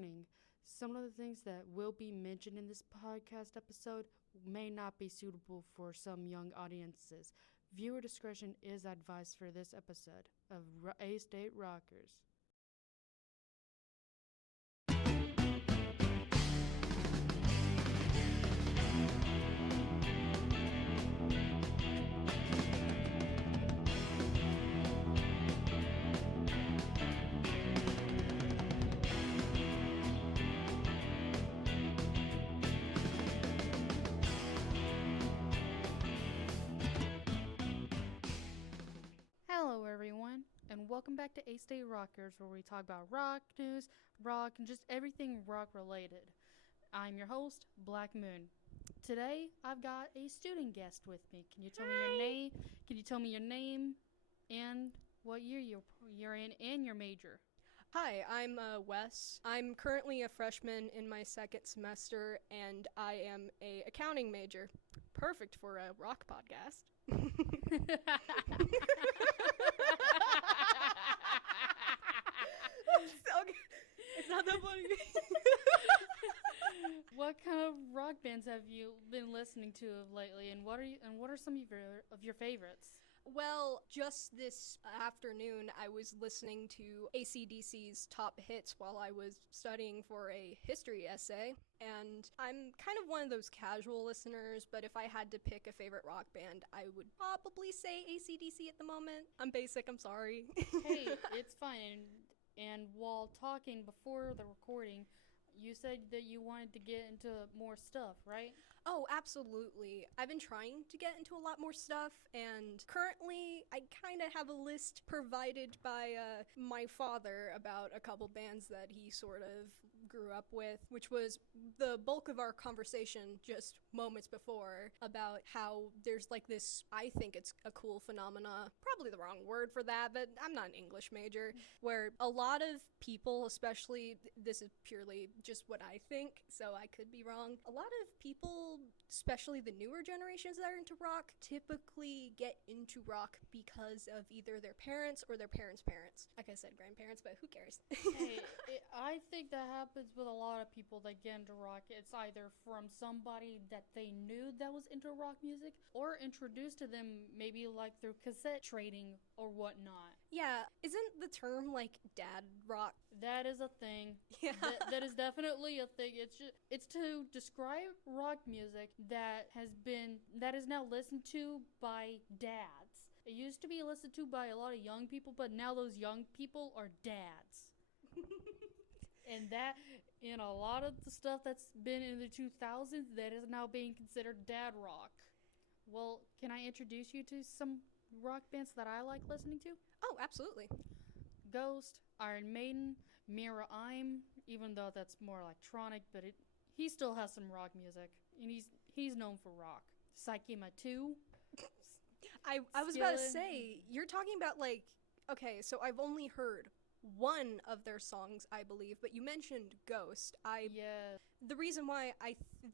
warning. Some of the things that will be mentioned in this podcast episode may not be suitable for some young audiences. Viewer discretion is advised for this episode of AState Rockers. Hello everyone, and welcome back to AState Rockers, where we talk about rock news, rock, and just everything rock related. I'm your host, Black Moon. Today, I've got a student guest with me. Can you tell me your name? Can you tell me your name and what year you're in and your major? Hi, I'm Wes. I'm currently a freshman in my second semester, and I am a accounting major. Perfect for a rock podcast. It's not that funny. What kind of rock bands have you been listening to lately, and what are some of your favorites? Well, just this afternoon, I was listening to AC/DC's top hits while I was studying for a history essay. And I'm kind of one of those casual listeners, but if I had to pick a favorite rock band, I would probably say AC/DC at the moment. I'm basic, I'm sorry. Hey, it's fine. And while talking before the recording, you said that you wanted to get into more stuff, right? Oh, absolutely. I've been trying to get into a lot more stuff, and currently I kind of have a list provided by my father about a couple bands that he sort of grew up with, which was the bulk of our conversation just moments before about how there's like this, I think it's a cool phenomena, probably the wrong word for that, but I'm not an English major, where a lot of people, especially, this is purely just what I think, so I could be wrong. A lot of people, especially the newer generations that are into rock, typically get into rock because of either their parents or their parents' parents. Like I said, grandparents, but who cares? Hey, I think that happens with a lot of people that get into rock. It's either from somebody that they knew that was into rock music, or introduced to them maybe like through cassette trading or whatnot. Yeah, isn't the term like dad rock? That is a thing. Yeah. That is definitely a thing. It's to describe rock music that is now listened to by dads. It used to be listened to by a lot of young people, but now those young people are dads. And that, in a lot of the stuff that's been in the 2000s, that is now being considered dad rock. Well, can I introduce you to some rock bands that I like listening to? Oh, absolutely. Ghost, Iron Maiden, Mira Im, even though that's more electronic, but he still has some rock music, and he's known for rock. Psychema 2. I was about to say, you're talking about like, okay, so I've only heard one of their songs, I believe, but you mentioned Ghost. Yeah. The reason why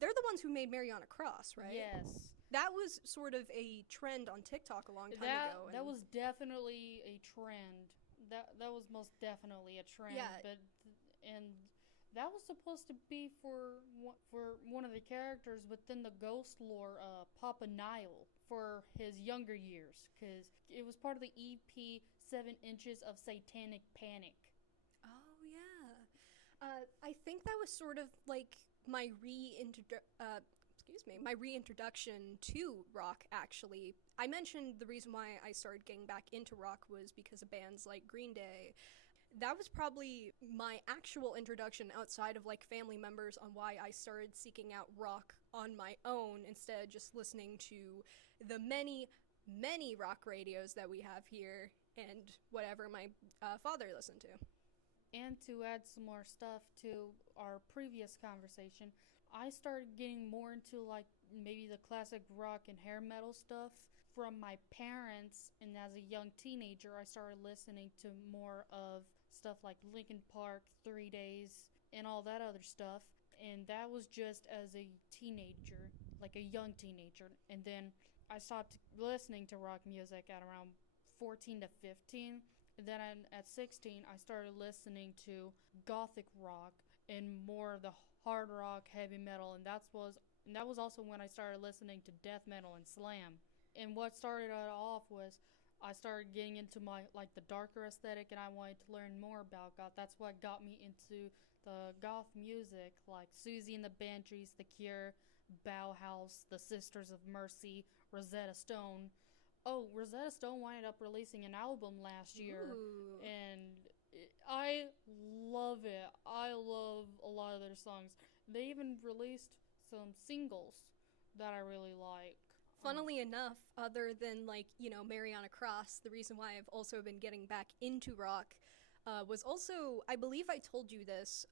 they're the ones who made Mariana Cross, right? Yes. That was sort of a trend on TikTok a long time ago. That was definitely a trend. That was most definitely a trend. Yeah. And that was supposed to be for one of the characters within the Ghost lore, Papa Nile, for his younger years, because it was part of the EP 7 Inches of Satanic Panic. Oh, yeah. I think that was sort of like my reintroduction to rock, actually. I mentioned the reason why I started getting back into rock was because of bands like Green Day. That was probably my actual introduction outside of like family members on why I started seeking out rock on my own instead of just listening to the many, many rock radios that we have here and whatever my father listened to. And to add some more stuff to our previous conversation, I started getting more into like maybe the classic rock and hair metal stuff from my parents, and as a young teenager I started listening to more of stuff like Linkin Park, 3 Days, and all that other stuff. And that was just as a teenager, like a young teenager. And then I stopped listening to rock music at around 14 to 15. And then at 16, I started listening to gothic rock and more of the hard rock, heavy metal, and that was also when I started listening to death metal and slam. And what started it off was I started getting into my like the darker aesthetic, and I wanted to learn more about goth. That's what got me into the goth music, like Susie and the Banshees, The Cure, Bauhaus, The Sisters of Mercy, Rosetta Stone. Oh, Rosetta Stone wound up releasing an album last year, Ooh. and I love it. I love a lot of their songs. They even released some singles that I really like. Funnily enough, other than like, Mariana Cross, the reason why I've also been getting back into rock was also, I believe I told you this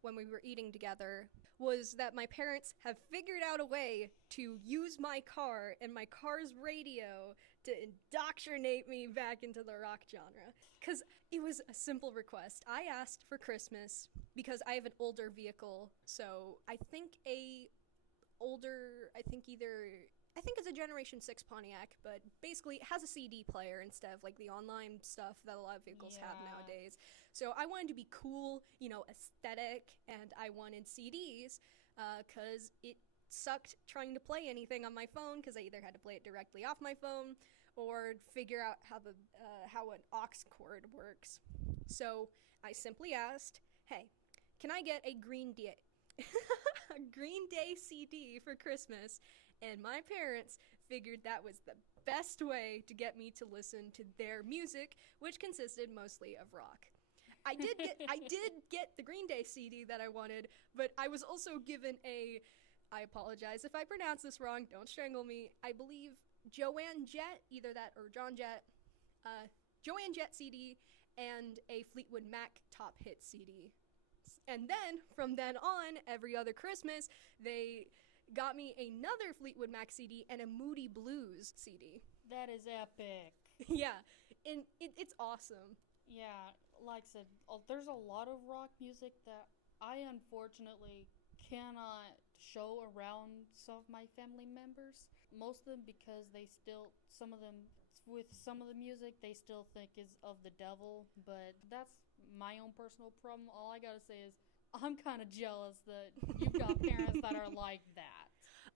when we were eating together, was that my parents have figured out a way to use my car and my car's radio to indoctrinate me back into the rock genre. Because it was a simple request. I asked for Christmas because I have an older vehicle, so I think I think it's a Generation 6 Pontiac, but basically it has a CD player instead of like the online stuff that a lot of vehicles have nowadays. So I wanted to be cool, aesthetic, and I wanted CDs because it sucked trying to play anything on my phone because I either had to play it directly off my phone or figure out how an aux cord works. So I simply asked, hey, can I get a Green Day CD for Christmas? And my parents figured that was the best way to get me to listen to their music, which consisted mostly of rock. I did get the Green Day CD that I wanted, but I was also given I apologize if I pronounce this wrong, don't strangle me, I believe Joanne Jett, either that or John Jett, Joanne Jett CD, and a Fleetwood Mac Top Hit CD. And then, from then on, every other Christmas, they got me another Fleetwood Mac CD and a Moody Blues CD. That is epic. Yeah, and it's awesome. Yeah, like I said, there's a lot of rock music that I unfortunately cannot show around some of my family members. Most of them because some of the music they still think is of the devil, but that's my own personal problem. All I gotta say is I'm kind of jealous that you've got parents that are like that.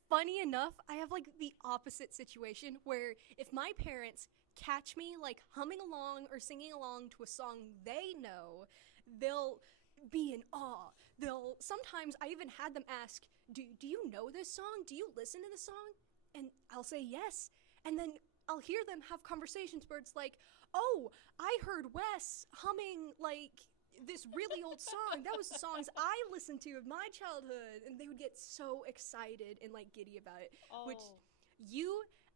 Funny enough, I have like the opposite situation where if my parents catch me like humming along or singing along to a song they know, they'll be in awe. Sometimes I even had them ask, do you know this song? Do you listen to the song? And I'll say yes. And then I'll hear them have conversations where it's like, oh, I heard Wes humming like this really old song. That was the songs I listened to in my childhood. And they would get so excited and like giddy about it. Oh. Which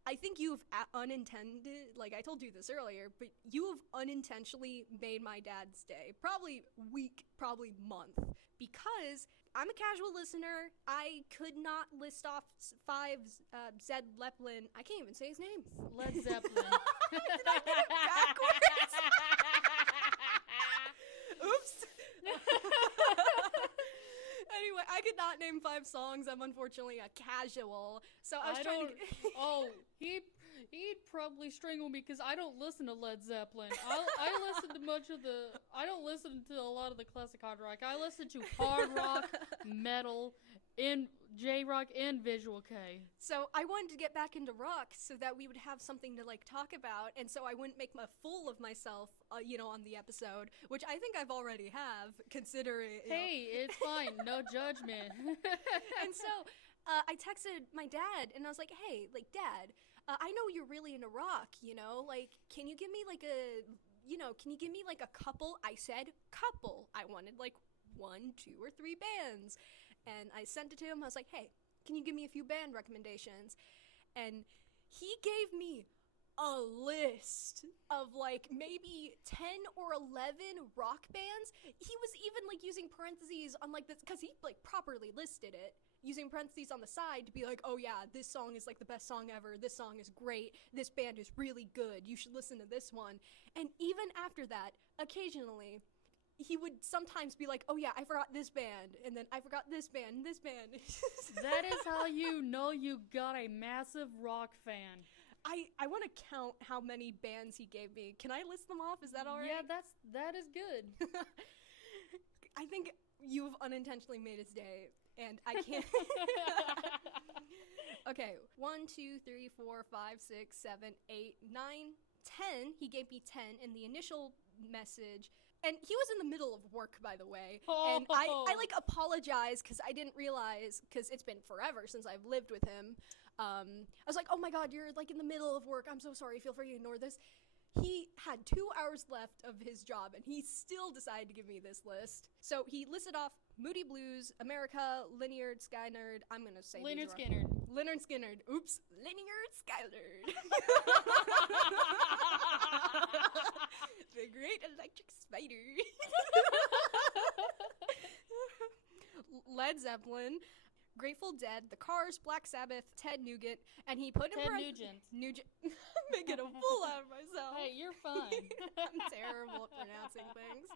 I think you've unintended, like I told you this earlier, but you have unintentionally made my dad's day. Probably week, probably month. Because I'm a casual listener. I could not list off 5 Zed Zeppelin. I can't even say his name. Led Zeppelin. Did I get it backwards? Oops. Anyway, I could not name 5 songs. I'm unfortunately a casual. So I was trying to... Oh, he'd probably strangle me because I don't listen to Led Zeppelin. I don't listen to a lot of the classic hard rock. I listen to hard rock, metal, and J-rock, and Visual K. So I wanted to get back into rock so that we would have something to like talk about, and so I wouldn't make a fool of myself, on the episode, which I think I've already have, considering. Hey, it's fine, no judgment. And so I texted my dad, and I was like, "Hey, like, Dad, I know you're really into rock, like, can you give me like a couple?" I said couple. I wanted like 1, 2, or 3 bands. And I sent it to him. I was like, hey, can you give me a few band recommendations? And he gave me a list of like maybe 10 or 11 rock bands. He was even like using parentheses on like this, because he like properly listed it, using parentheses on the side to be like, oh yeah, this song is like the best song ever. This song is great. This band is really good. You should listen to this one. And even after that, occasionally, he would sometimes be like, oh yeah, I forgot this band, and then I forgot this band, and this band. That is how you know you got a massive rock fan. I want to count how many bands he gave me. Can I list them off? Is that all right? Yeah, that is good. I think You've unintentionally made his day, and I can't. Okay, 1, 2, 3, 4, 5, 6, 7, 8, 9, 10. He gave me 10 in the initial message. And he was in the middle of work, by the way. Oh. And I like apologized because I didn't realize, because it's been forever since I've lived with him. I was like, oh my god, you're like in the middle of work. I'm so sorry. Feel free to ignore this. He had 2 hours left of his job, and he still decided to give me this list. So he listed off Moody Blues, America, Lynyrd Skynyrd. I'm going to say Lynyrd Skynyrd. Lynyrd Skynyrd. Oops. Lynyrd Skynyrd. The Great Electric Spider. Led Zeppelin, Grateful Dead, The Cars, Black Sabbath, Ted Nugent, and he put Ted Nugent. I'm making a fool out of myself. Hey, you're fine. I'm terrible at pronouncing things.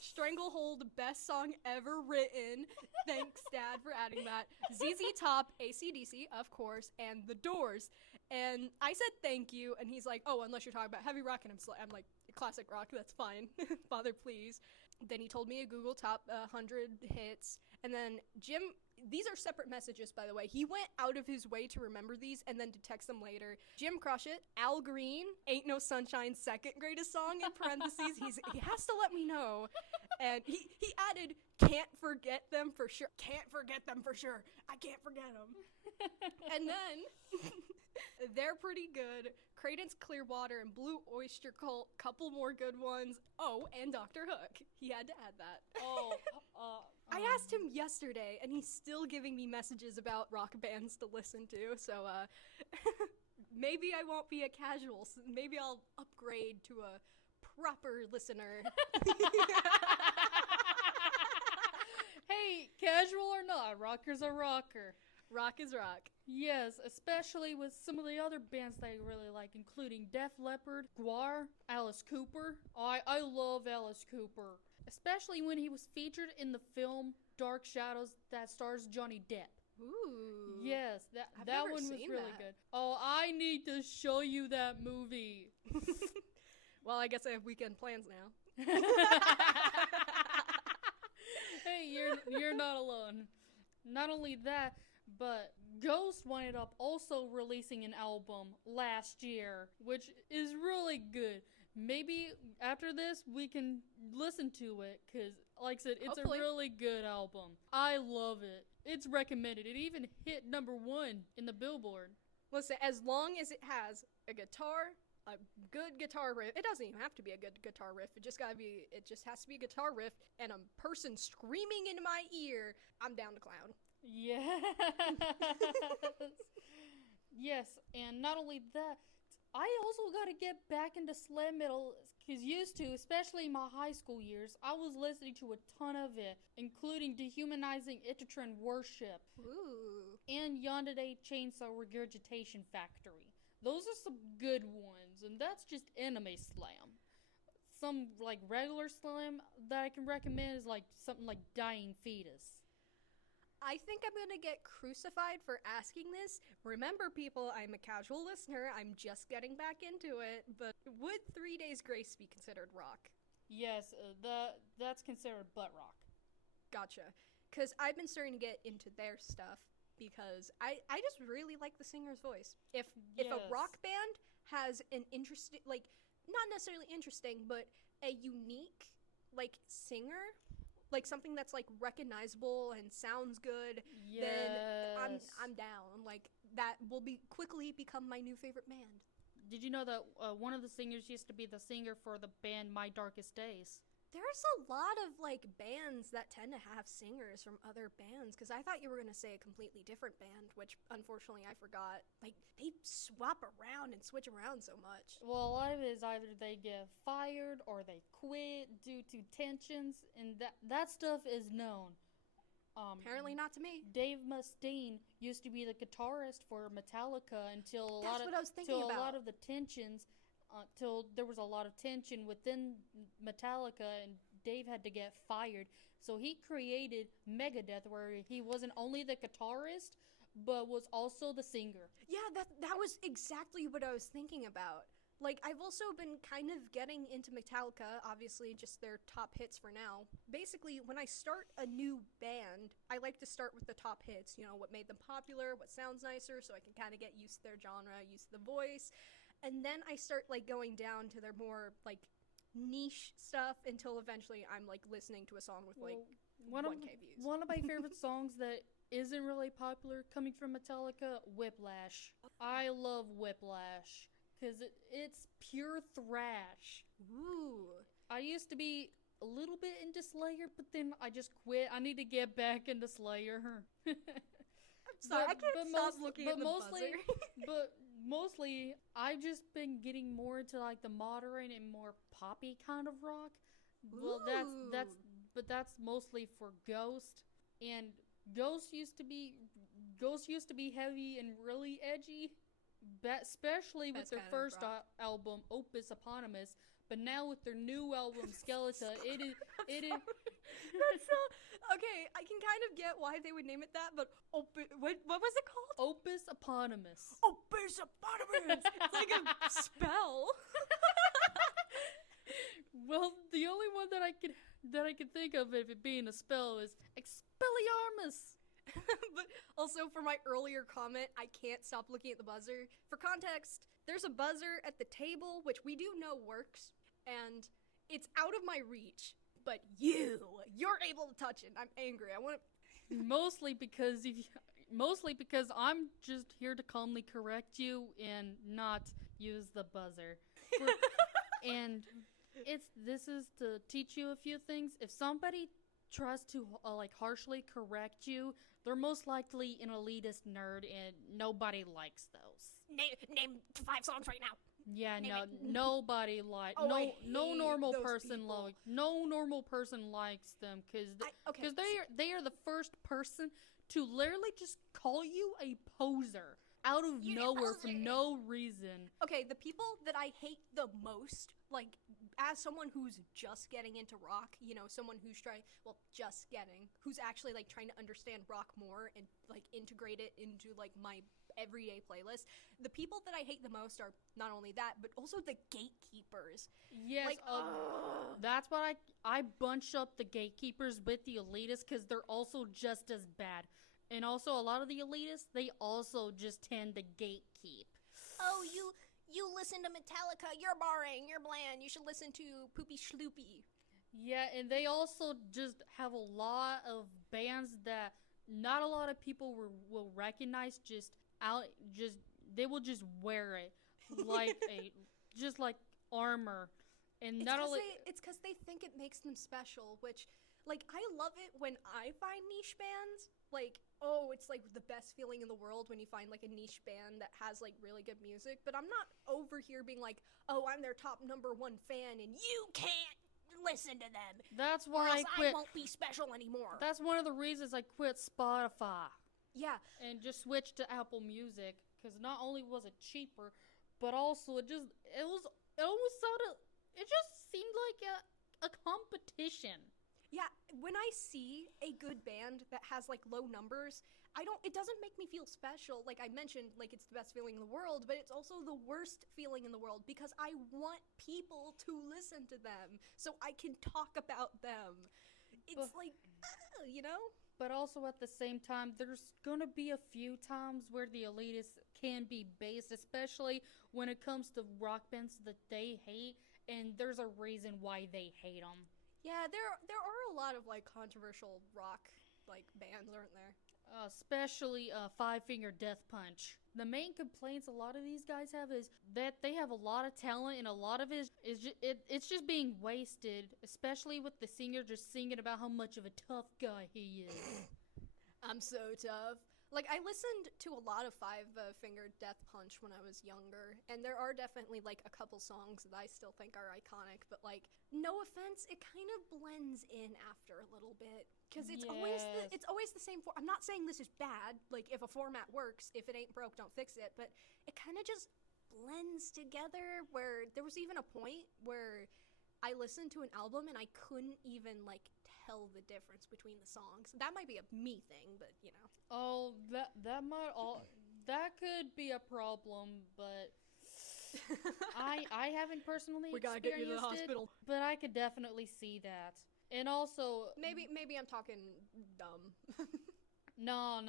Stranglehold, best song ever written. Thanks, Dad, for adding that. ZZ Top, AC/DC, of course, and The Doors. And I said thank you, and he's like, oh, unless you're talking about heavy rock, and I'm like, classic rock, that's fine. Father, please. Then he told me a Google Top 100 hits. And then Jim, these are separate messages, by the way. He went out of his way to remember these and then to text them later. Jim Crush It, Al Green, Ain't No Sunshine, second greatest song in parentheses. He has to let me know. And he added, can't forget them for sure. Can't forget them for sure. I can't forget them. And then, they're pretty good. Credence Clearwater and Blue Oyster Cult, couple more good ones. Oh, and Dr. Hook. He had to add that. I asked him yesterday, and he's still giving me messages about rock bands to listen to, so, maybe I won't be a casual. Maybe I'll upgrade to a proper listener. Hey, casual or not, rocker's a rocker. Rock is rock. Yes, especially with some of the other bands that I really like, including Def Leppard, Gwar, Alice Cooper. I love Alice Cooper, especially when he was featured in the film Dark Shadows that stars Johnny Depp. Ooh. Yes, that never one was seen really that. good. Oh, I need to show you that movie. Well, I guess I have weekend plans now. Hey, you're not alone. Not only that, but Ghost wound up also releasing an album last year, which is really good. Maybe after this we can listen to it, because like I said, it's Hopefully. a really good album. I love it. It's recommended. It even hit #1 in the Billboard. Listen, as long as it has a guitar, a good guitar riff. It doesn't even have to be a good guitar riff. It just has to be a guitar riff and a person screaming into my ear. I'm down to clown. Yes. Yes, and not only that, I also got to get back into slam metal, because used to, especially in my high school years, I was listening to a ton of it, including Dehumanizing Itratron Worship Ooh. and Yondaday Chainsaw Regurgitation Factory. Those are some good ones, and that's just anime slam. Some like regular slam that I can recommend is like something like Dying Fetus. I think I'm gonna get crucified for asking this. Remember, people, I'm a casual listener. I'm just getting back into it. But would 3 Days Grace be considered rock? Yes, that's considered butt rock. Gotcha. Because I've been starting to get into their stuff because I just really like the singer's voice. If a Yes. rock band has an interesting, like, not necessarily interesting, but a unique, like, singer, like something that's like recognizable and sounds good, Yes. then I'm down. Like, that will quickly become my new favorite band. Did you know that one of the singers used to be the singer for the band My Darkest Days? There's a lot of like bands that tend to have singers from other bands, because I thought you were going to say a completely different band, which unfortunately I forgot. Like, they swap around and switch around so much. Well, a lot of it is either they get fired or they quit due to tensions, and that stuff is known. Apparently not to me. Dave Mustaine used to be the guitarist for Metallica until That's what I was thinking till about. a lot of the tensions, till there was a lot of tension within Metallica, and Dave had to get fired. So he created Megadeth, where he wasn't only the guitarist, but was also the singer. Yeah, that was exactly what I was thinking about. Like, I've also been kind of getting into Metallica, obviously just their top hits for now. Basically, when I start a new band, I like to start with the top hits, what made them popular, what sounds nicer, so I can kind of get used to their genre, used to the voice. And then I start, like, going down to their more, like, niche stuff until eventually I'm, like, listening to a song with, like, 1K views. One of my favorite songs that isn't really popular coming from Metallica, Whiplash. I love Whiplash. Because it's pure thrash. Ooh. I used to be a little bit into Slayer, but then I just quit. I need to get back into Slayer. I'm sorry, I can't stop looking at the buzzer. But mostly, I've just been getting more into like the modern and more poppy kind of rock. Well, that's mostly for Ghost. And Ghost used to be heavy and really edgy. Especially with their first album, Opus Eponymous, but now with their new album, Skeleton, it is. That's so okay. I can kind of get why they would name it that, but what was it called? Opus Eponymous. Opus Eponymous. It's like a spell. Well, the only one that I could think of if it being a spell is Expelliarmus. But also for my earlier comment, I can't stop looking at the buzzer. For context, there's a buzzer at the table, which we do know works, and it's out of my reach. But you're able to touch it. I'm angry. I want to. Mostly because I'm just here to calmly correct you and not use the buzzer. And this is to teach you a few things. If somebody tries to harshly correct you, they're most likely an elitist nerd, and nobody likes those. Name 5 songs right now. Yeah, nobody likes. No normal person likes them because they are the first person to literally just call you a poser out of nowhere for no reason. Okay, the people that I hate the most, like, as someone who's just getting into rock, someone who's who's actually, like, trying to understand rock more and, like, integrate it into, like, my everyday playlist, the people that I hate the most are not only that, but also the gatekeepers. Yes, like, that's why I bunch up the gatekeepers with the elitists, because they're also just as bad. And also, a lot of the elitists, they also just tend to gatekeep. Oh, you listen to Metallica, you're boring, you're bland, you should listen to Poopy Schloopy. Yeah, and they also just have a lot of bands that not a lot of people will recognize. They will just wear it like just like armor. And it's because they think it makes them special, which, like, I love it when I find niche bands. Like, it's like the best feeling in the world when you find, like, a niche band that has, like, really good music. But I'm not over here being like, I'm their top #1 fan and you can't listen to them. That's why I won't be special anymore. That's one of the reasons I quit Spotify. Yeah. And just switched to Apple Music, because not only was it cheaper, but also it just seemed like a competition. Yeah, when I see a good band that has, like, low numbers, it doesn't make me feel special. Like I mentioned, like, it's the best feeling in the world, but it's also the worst feeling in the world because I want people to listen to them so I can talk about them. It's But also at the same time, there's gonna be a few times where the elitists can be based, especially when it comes to rock bands that they hate, and there's a reason why they hate them. Yeah, there are a lot of, like, controversial rock, like, bands, aren't there? Especially Five Finger Death Punch. The main complaints a lot of these guys have is that they have a lot of talent, and a lot of it's just being wasted, especially with the singer just singing about how much of a tough guy he is. I'm so tough. Like, I listened to a lot of Five Finger Death Punch when I was younger, and there are definitely, like, a couple songs that I still think are iconic, but, like, no offense, it kind of blends in after a little bit, because it's always the same I'm not saying this is bad, like, if a format works, if it ain't broke, don't fix it, but it kind of just blends together, where there was even a point where I listened to an album and I couldn't even, like, tell the difference between the songs. That might be a me thing, but, Oh, that could be a problem, but I haven't personally We gotta get you to the experienced hospital. it, but I could definitely see that. And also, Maybe I'm talking dumb. no.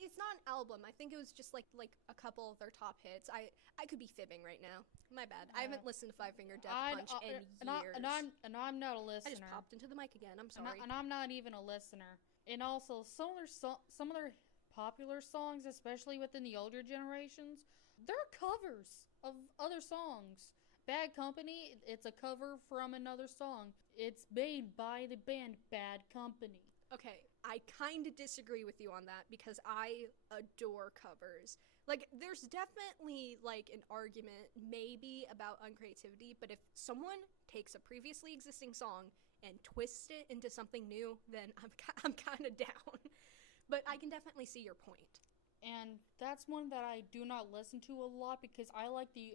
It's not an album. I think it was just like a couple of their top hits. I could be fibbing right now. My bad. I haven't listened to Five Finger Death Punch in years. And I'm not a listener. I just popped into the mic again. I'm sorry. And I'm not even a listener. And also, some of their popular songs, especially within the older generations, they're covers of other songs. Bad Company, it's a cover from another song. It's made by the band Bad Company. Okay, I kind of disagree with you on that because I adore covers. Like, there's definitely, like, an argument maybe about uncreativity, but if someone takes a previously existing song and twists it into something new, then I'm kind of down. But I can definitely see your point. And that's one that I do not listen to a lot because I like the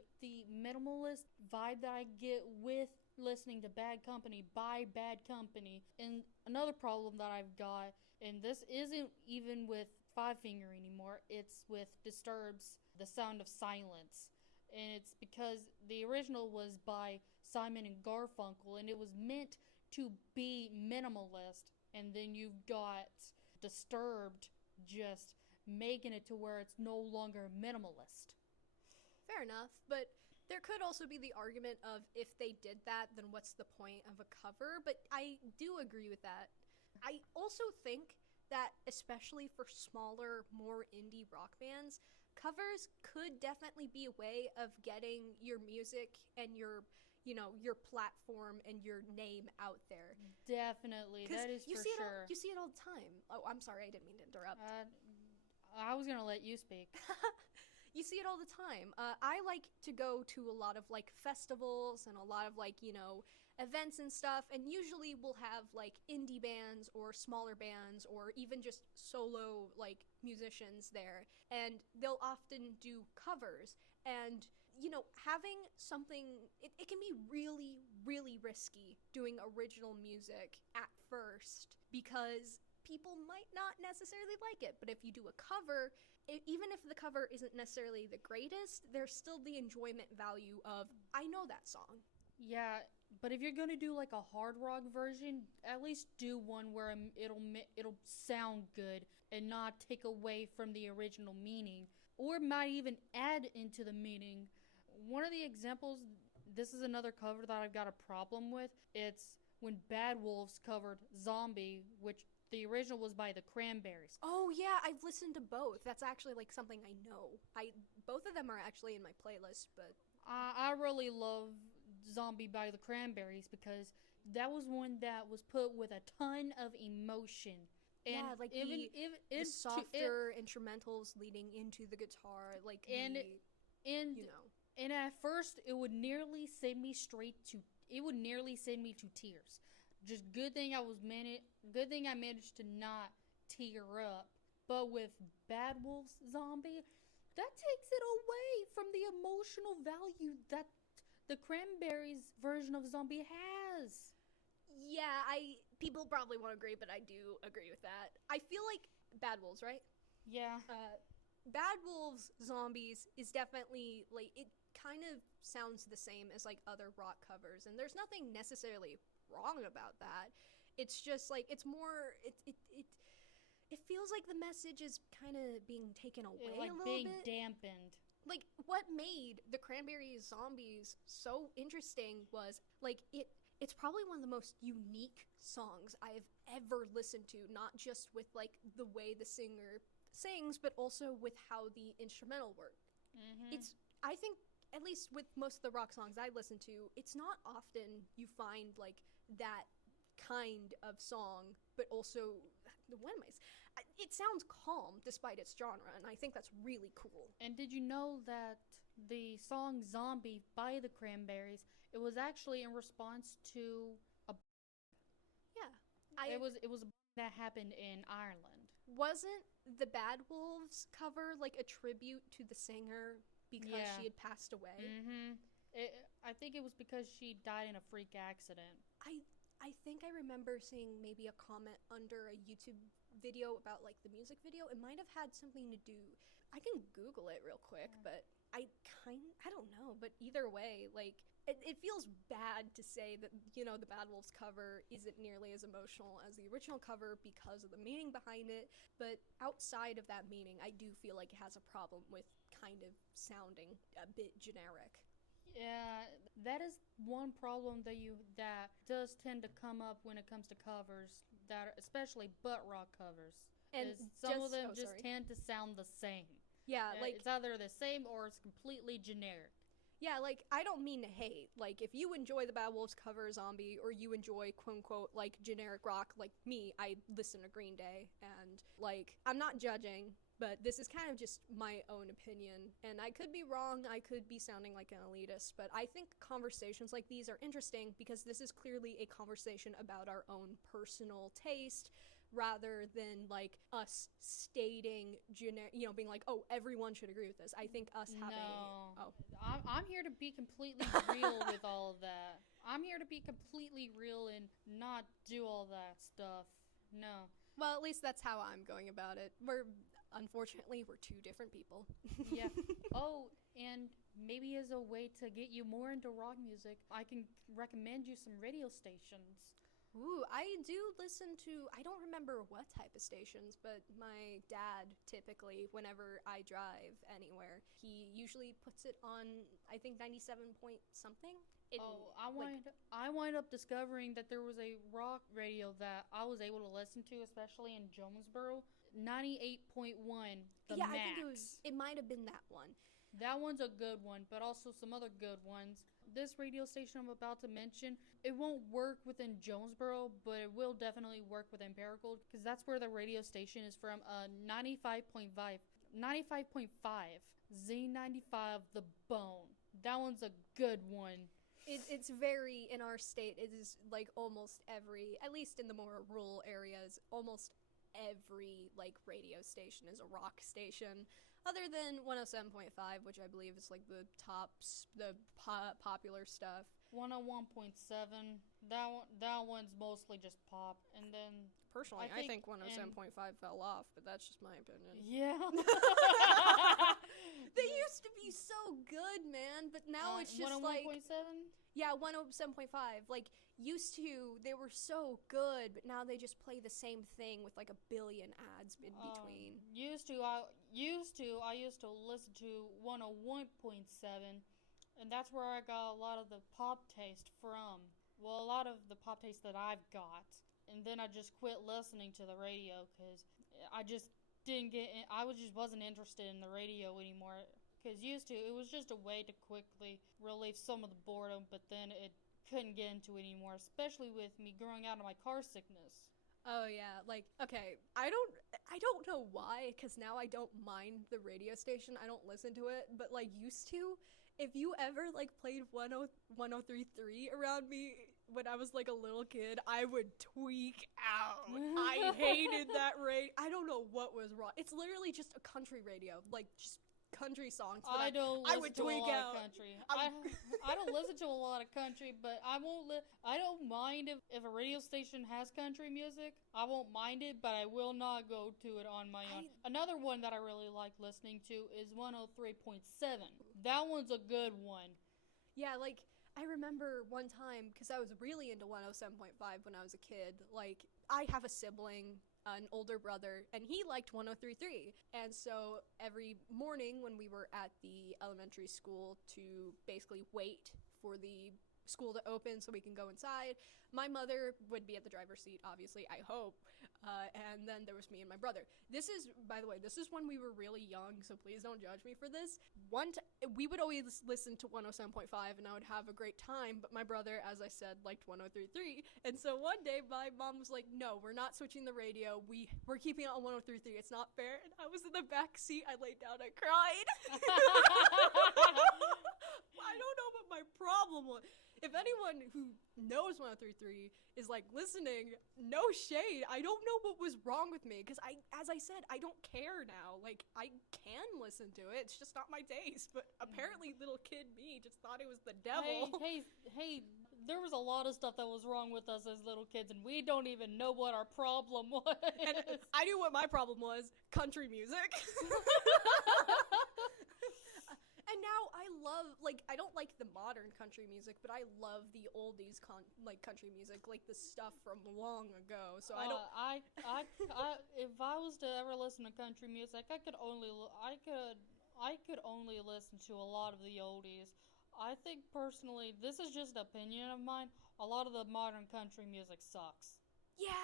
minimalist vibe that I get with listening to Bad Company by Bad Company. And another problem that I've got, and this isn't even with Five Finger anymore, it's with Disturbed's The Sound of Silence. And it's because the original was by Simon and Garfunkel, and it was meant to be minimalist. And then you've got Disturbed just making it to where it's no longer minimalist. Fair enough, but there could also be the argument of if they did that, then what's the point of a cover? But I do agree with that. I also think that, especially for smaller, more indie rock bands, covers could definitely be a way of getting your music and your platform and your name out there. Definitely, that is for sure. You see it all the time. Oh, I'm sorry, I didn't mean to interrupt. I was gonna let you speak. You see it all the time. I like to go to a lot of like festivals and a lot of like, events and stuff, and usually we'll have like indie bands or smaller bands or even just solo like musicians there, and they'll often do covers. And having something, it can be really, really risky doing original music at first because people might not necessarily like it. But if you do a cover, even if the cover isn't necessarily the greatest, there's still the enjoyment value of, I know that song. Yeah, but if you're gonna do like a hard rock version, at least do one where it'll sound good and not take away from the original meaning, or might even add into the meaning. One of the examples, this is another cover that I've got a problem with. It's when Bad Wolves covered Zombie, which the original was by the Cranberries. Oh yeah, I've listened to both. That's actually like something I know. Both of them are actually in my playlist, but I really love Zombie by the Cranberries because that was one that was put with a ton of emotion. And yeah, like the softer instrumentals leading into the guitar, like and at first it would nearly send me to tears. Just good thing I managed to not tear up. But with Bad Wolves Zombie, that takes it away from the emotional value that the Cranberries version of Zombie has. Yeah, people probably won't agree, but I do agree with that. I feel like Bad Wolves, right? Yeah. Bad Wolves Zombies is definitely like, it kind of sounds the same as like other rock covers, and there's nothing necessarily wrong about that. It's just like, it's more, it feels like the message is kind of being taken away a little bit. Being dampened. Like, what made the Cranberries Zombies so interesting was, like, it's probably one of the most unique songs I've ever listened to, not just with, like, the way the singer sings, but also with how the instrumental worked. Mm-hmm. I think, at least with most of the rock songs I listen to, it's not often you find, like, that kind of song, but also, it sounds calm despite its genre, and I think that's really cool. And did you know that the song Zombie by the Cranberries, it was actually in response to it was that happened in Ireland. Wasn't the Bad Wolves cover like a tribute to the singer because she had passed away? Mm-hmm. I think it was because she died in a freak accident. I think I remember seeing maybe a comment under a YouTube video about like the music video. It might have had something to do, I can Google it real quick, but I don't know, but either way, like, it feels bad to say that, you know, the Bad Wolves cover isn't nearly as emotional as the original cover because of the meaning behind it, but outside of that meaning, I do feel like it has a problem with kind of sounding a bit generic. Yeah, that is one problem that does tend to come up when it comes to covers, that especially butt rock covers. And Is some of them just sorry. tend to sound the same. Yeah, like, It's either the same or it's completely generic. yeah, like, I don't mean to hate. Like, if you enjoy the Bad Wolves cover Zombie, or you enjoy quote unquote like generic rock, like me, I listen to Green Day, and like, I'm not judging, but this is kind of just my own opinion, and I could be wrong, I could be sounding like an elitist, but I think conversations like these are interesting because this is clearly a conversation about our own personal taste, rather than like us stating you know, being like, oh, everyone should agree with this. I think us having No. I'm here to be completely real with all of that. I'm here to be completely real and not do all that stuff. No. well, at least that's how I'm going about it. Unfortunately, we're two different people. Yeah. Oh, and maybe as a way to get you more into rock music, I can recommend you some radio stations. Ooh, I do listen to, I don't remember what type of stations, but my dad typically, whenever I drive anywhere, he usually puts it on, I think 97 point something. I wind up discovering that there was a rock radio that I was able to listen to, especially in Jonesboro. 98.1, the yeah, Max. I think it might have been that one. That one's a good one, but also some other good ones. This radio station I'm about to mention, it won't work within Jonesboro, but it will definitely work within Paragould, because that's where the radio station is from. 95.5 Z95 The Bone. That one's a good one. It's very, in our state, it is like almost every, at least in the more rural areas, almost every like radio station is a rock station, other than 107.5, which I believe is like the popular stuff. 101.7, that one's mostly just pop, and then personally I think 107.5 fell off, but that's just my opinion. Yeah. They used to be so good, man, but now it's just like 101.7. Yeah, 107.5. Like, used to, they were so good, but now they just play the same thing with like a billion ads in between. I used to listen to 101.7, and that's where I got a lot of the pop taste from. Well, a lot of the pop taste that I've got. And then I just quit listening to the radio because I just wasn't interested in the radio anymore. Because it was just a way to quickly relieve some of the boredom, but then it couldn't get into it anymore, especially with me growing out of my car sickness. Oh yeah, like, okay, I don't know why, because now I don't mind the radio station, I don't listen to it, but like used to, if you ever like played 103.3 around me when I was like a little kid, I would tweak out. I hated that radio. I don't know what was wrong. It's literally just a country radio, like just country songs. But I don't listen to a lot out. of country. I don't listen to a lot of country, but I don't mind if a radio station has country music. I won't mind it, but I will not go to it on my own. Another one that I really like listening to is 103.7. That one's a good one. Yeah, like, I remember one time, because I was really into 107.5 when I was a kid. Like, I have a sibling, an older brother, and he liked 103.3. And so every morning when we were at the elementary school to basically wait for the school to open so we can go inside, my mother would be at the driver's seat, obviously, I hope, and then there was me and my brother. This is, by the way, this is when we were really young, so please don't judge me for this. We would always listen to 107.5 and I would have a great time, but my brother, as I said, liked 103.3, and so one day my mom was like, no, we're not switching the radio, we're keeping it on 103.3, it's not fair, and I was in the back seat, I laid down, I cried. I don't know what my problem was. If anyone who knows 103.3 is like listening, no shade. I don't know what was wrong with me because as I said, I don't care now. Like, I can listen to it. It's just not my taste. But apparently little kid me just thought it was the devil. Hey, there was a lot of stuff that was wrong with us as little kids, and we don't even know what our problem was. And I knew what my problem was: country music. And now I love, like, I don't like the modern country music, but I love the oldies country music, like the stuff from long ago. So I don't. If I was to ever listen to country music, I could only listen to a lot of the oldies. I think personally, this is just an opinion of mine. A lot of the modern country music sucks. Yeah.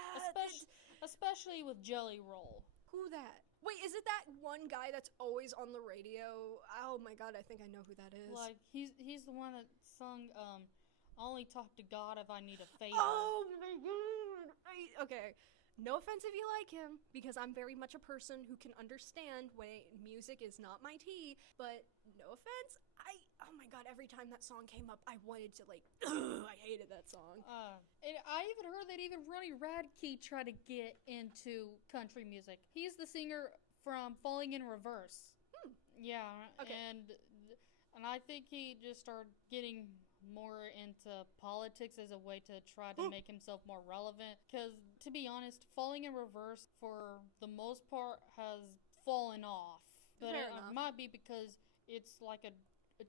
Especially with Jelly Roll. Who that? Wait, is it that one guy that's always on the radio? Oh my god, I think I know who that is. Like, he's the one that sung, I only talk to God if I need a favor. Oh my god! Okay, no offense if you like him, because I'm very much a person who can understand when music is not my tea, but no offense, oh my god, every time that song came up, I wanted to, like, I hated that song. And I even heard that even Ronnie Radke tried to get into country music. He's the singer from Falling in Reverse. Yeah, okay. And I think he just started getting more into politics as a way to try to make himself more relevant. Because, to be honest, Falling in Reverse, for the most part, has fallen off. But it might be because it's like a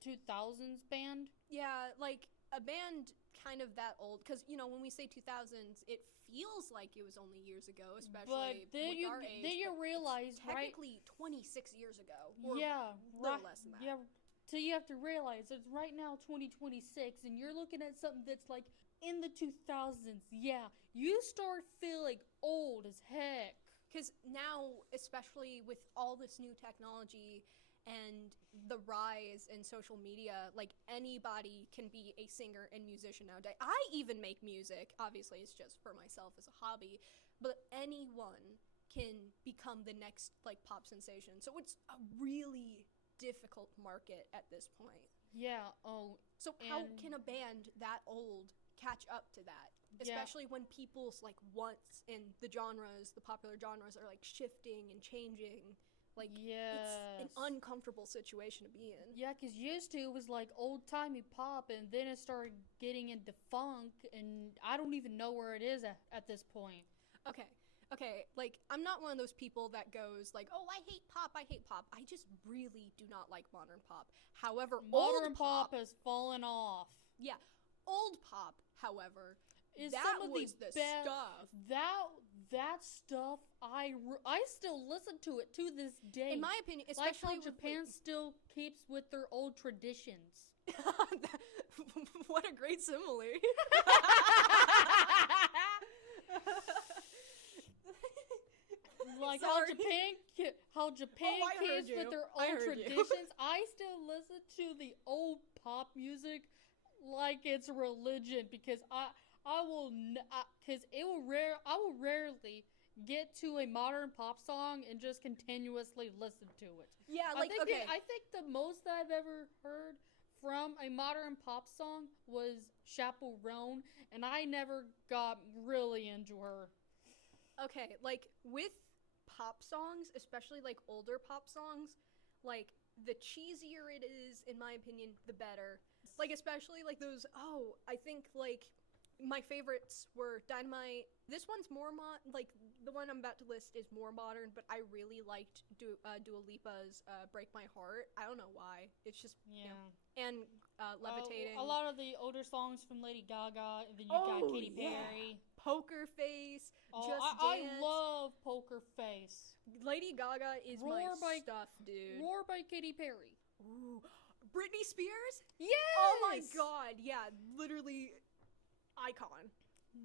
2000s band. Yeah, like a band kind of that old, because, you know, when we say 2000s, it feels like it was only years ago, especially with our age. Then you realize, technically 26 years ago, or little less than that. Yeah, so you have to realize it's right now 2026, and you're looking at something that's like in the 2000s. Yeah, you start feeling old as heck. Because now, especially with all this new technology and the rise in social media, like, anybody can be a singer and musician nowadays. I even make music. Obviously, it's just for myself as a hobby, but anyone can become the next, like, pop sensation. So it's a really difficult market at this point. Yeah. So how can a band that old catch up to that? Especially when people's, like, wants in the genres, the popular genres, are, like, shifting and changing. Like, it's an uncomfortable situation to be in. Yeah, because used to it was like old-timey pop, and then it started getting into funk, and I don't even know where it is at this point. Okay, like, I'm not one of those people that goes like, oh, I hate pop. I just really do not like modern pop. However, modern pop has fallen off. Yeah, old pop, however, is that some of was the stuff. That stuff, I still listen to it to this day. In my opinion, especially like how Japan still keeps with their old traditions. What a great simile. Like Sorry. how Japan keeps with their old traditions. I still listen to the old pop music like it's a religion, because I will rarely get to a modern pop song and just continuously listen to it. Yeah, like, I think the most I've ever heard from a modern pop song was Chaperone, and I never got really into her. Okay, like, with pop songs, especially, like, older pop songs, like, the cheesier it is, in my opinion, the better. Like, especially, like, those, I think, like, my favorites were Dynamite. This one's more like, the one I'm about to list is more modern, but I really liked Dua Lipa's Break My Heart. I don't know why. It's just, you know. And Levitating. A lot of the older songs from Lady Gaga, and then you got Katy Perry. Poker Face, Just Dance. I love Poker Face. Lady Gaga is my stuff, dude. Roar by Katy Perry. Ooh. Britney Spears? Yes! Oh my god, yeah, literally icon.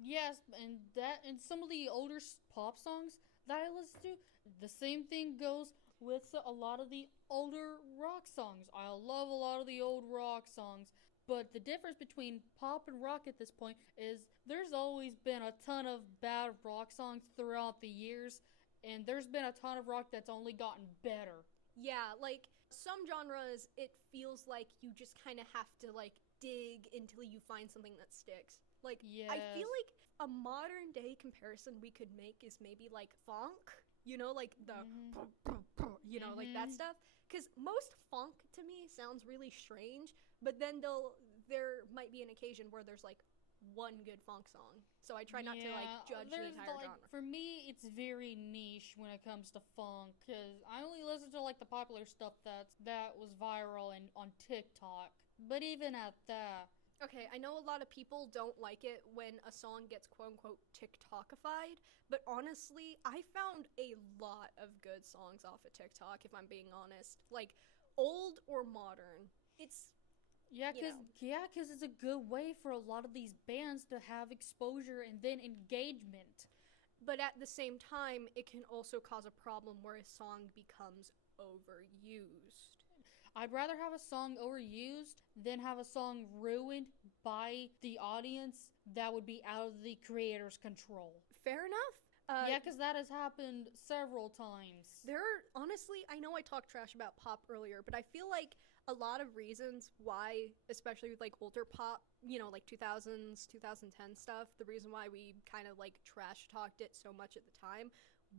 Yes, and some of the older pop songs that I listen to, the same thing goes with a lot of the older rock songs. I love a lot of the old rock songs, but the difference between pop and rock at this point is there's always been a ton of bad rock songs throughout the years, and there's been a ton of rock that's only gotten better. Yeah, like, some genres, it feels like you just kind of have to, like, dig until you find something that sticks. Like, yes. I feel like a modern day comparison we could make is maybe, like, funk, you know, like the, you know, like that stuff. Because most funk, to me, sounds really strange, but then there might be an occasion where there's, like, one good funk song. So I try not to like judge the entire genre. For me, it's very niche when it comes to funk, because I only listen to like the popular stuff that was viral and on TikTok. But even at that, okay, I know a lot of people don't like it when a song gets quote-unquote TikTokified, but honestly, I found a lot of good songs off of TikTok, if I'm being honest. Like, old or modern. It's... yeah, because it's a good way for a lot of these bands to have exposure and then engagement. But at the same time, it can also cause a problem where a song becomes overused. I'd rather have a song overused than have a song ruined by the audience that would be out of the creator's control. Fair enough. Yeah, because that has happened several times. There are, honestly, I know I talked trash about pop earlier, but I feel like a lot of reasons why, especially with like older pop, you know, like 2000s, 2010 stuff, the reason why we kind of like trash talked it so much at the time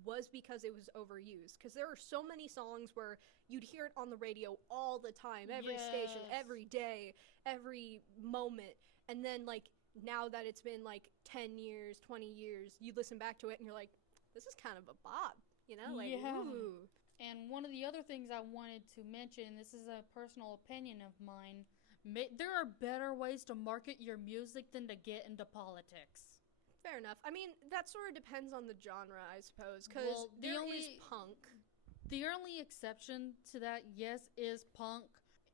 was because it was overused. Because there are so many songs where you'd hear it on the radio all the time, every station, every day, every moment, and then like now that it's been like 10 years, 20 years, you listen back to it and you're like, this is kind of a bop, you know? Like, ooh. And one of the other things I wanted to mention, this is a personal opinion of mine, there are better ways to market your music than to get into politics. Fair enough. I mean, that sort of depends on the genre, I suppose, because there is punk. The only exception to that, yes, is punk.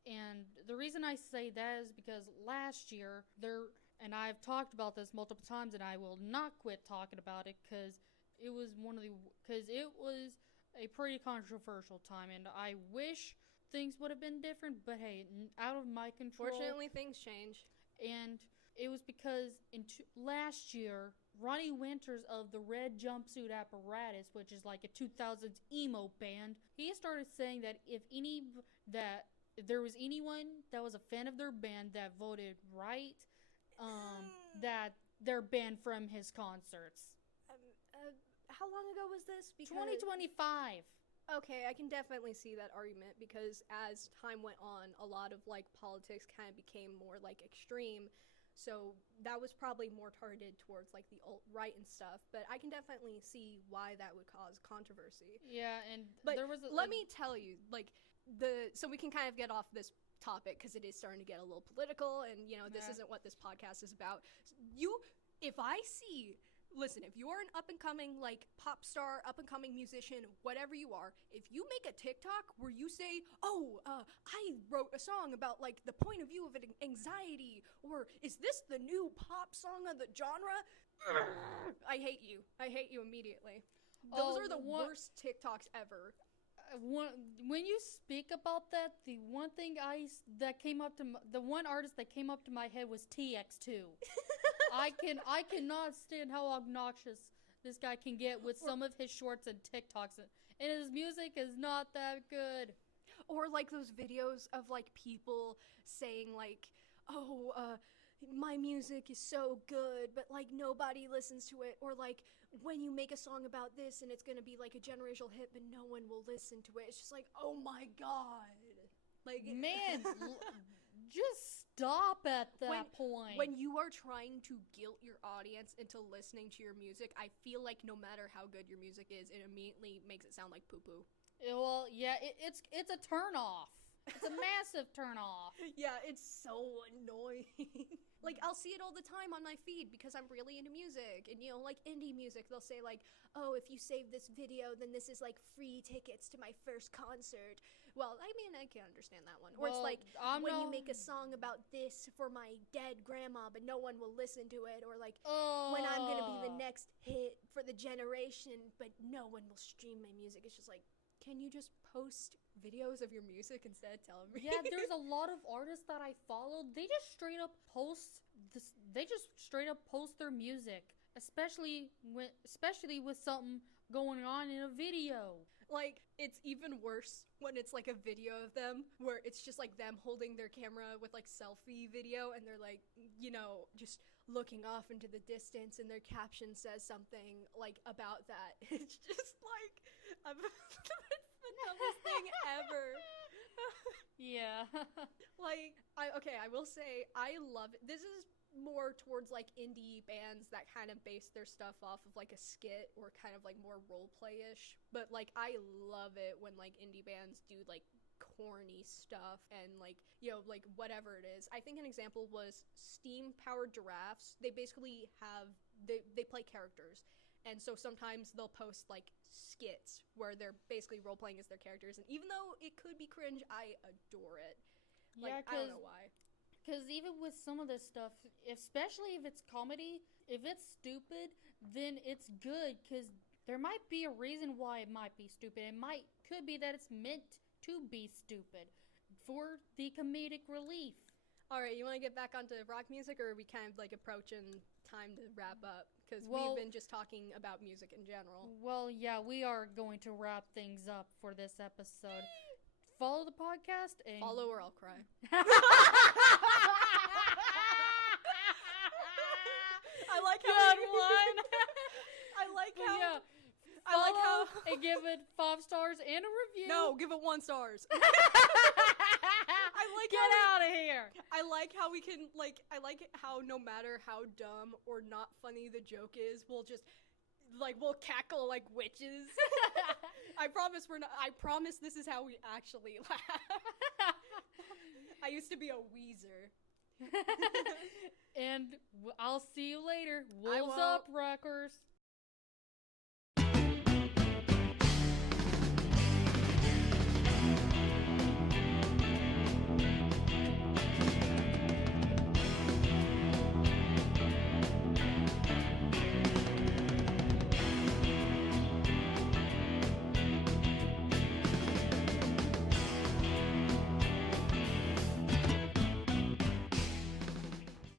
And the reason I say that is because last year, and I've talked about this multiple times, and I will not quit talking about it, because it was a pretty controversial time, and I wish things would have been different, but hey, out of my control. Fortunately, things change. And it was because last year, Ronnie Winters of the Red Jumpsuit Apparatus, which is like a 2000s emo band, he started saying that if there was anyone that was a fan of their band that voted right, that they're banned from his concerts. How long ago was this? Because 2025. Okay, I can definitely see that argument, because as time went on, a lot of like politics kind of became more like extreme. So that was probably more targeted towards like the alt-right and stuff, but I can definitely see why that would cause controversy. Yeah, but let me tell you, like so we can kind of get off this topic because it is starting to get a little political, and you know, this isn't what this podcast is about. Listen, if you're an up-and-coming, like, pop star, up-and-coming musician, whatever you are, if you make a TikTok where you say, I wrote a song about, like, the point of view of anxiety, or is this the new pop song of the genre? I hate you. I hate you immediately. Those are the worst TikToks ever. When you speak about that, the one artist that came up to my head was TX2. I cannot stand how obnoxious this guy can get with some of his shorts and TikToks, and his music is not that good. Or like those videos of like people saying like, my music is so good, but like nobody listens to it, or like when you make a song about this and it's gonna be like a generational hit, but no one will listen to it. It's just like, oh my god, like man. Just stop at that point. When you are trying to guilt your audience into listening to your music, I feel like no matter how good your music is, it immediately makes it sound like poo-poo. Well, yeah, it's a turn-off. It's a massive turn-off. Yeah, it's so annoying. Like, I'll see it all the time on my feed because I'm really into music. And, you know, like indie music, they'll say like, oh, if you save this video, then this is like free tickets to my first concert. Well, I mean, I can understand that one. Or it's like, when you make a song about this for my dead grandma, but no one will listen to it. Or like, when I'm going to be the next hit for the generation, but no one will stream my music. It's just like, can you just post videos of your music instead? Tell me. Yeah, there's a lot of artists that I follow. They just straight up post their music, especially with something going on in a video. Like, it's even worse when it's like a video of them where it's just like them holding their camera with like selfie video, and they're like, you know, just looking off into the distance, and their caption says something like about that. It's just like it's the dumbest thing ever. Yeah. Like, I will say, I love it. This is more towards like indie bands that kind of base their stuff off of like a skit or kind of like more role play-ish. But like I love it when like indie bands do like corny stuff and like, you know, like whatever it is. I think an example was Steam Powered Giraffes. They basically have they play characters. And so sometimes they'll post like skits where they're basically role playing as their characters, and even though it could be cringe, I adore it. Like, I don't know why. Because even with some of this stuff, especially if it's comedy, if it's stupid, then it's good, because there might be a reason why it might be stupid. Could be that it's meant to be stupid for the comedic relief. Alright, you want to get back onto rock music, or are we kind of like approaching time to wrap up? Because we've been just talking about music in general. Well, yeah, we are going to wrap things up for this episode. Follow the podcast and... Follow or I'll cry. I like how... Good one! I like how... Yeah, I like how... and give it 5 stars and a review. No, give it 1 stars. Get out of here! I like how we can, like, I like how no matter how dumb or not funny the joke is, we'll just, like, we'll cackle like witches. I promise this is how we actually laugh. I used to be a Weezer. And I'll see you later. Wolves up, Rockers.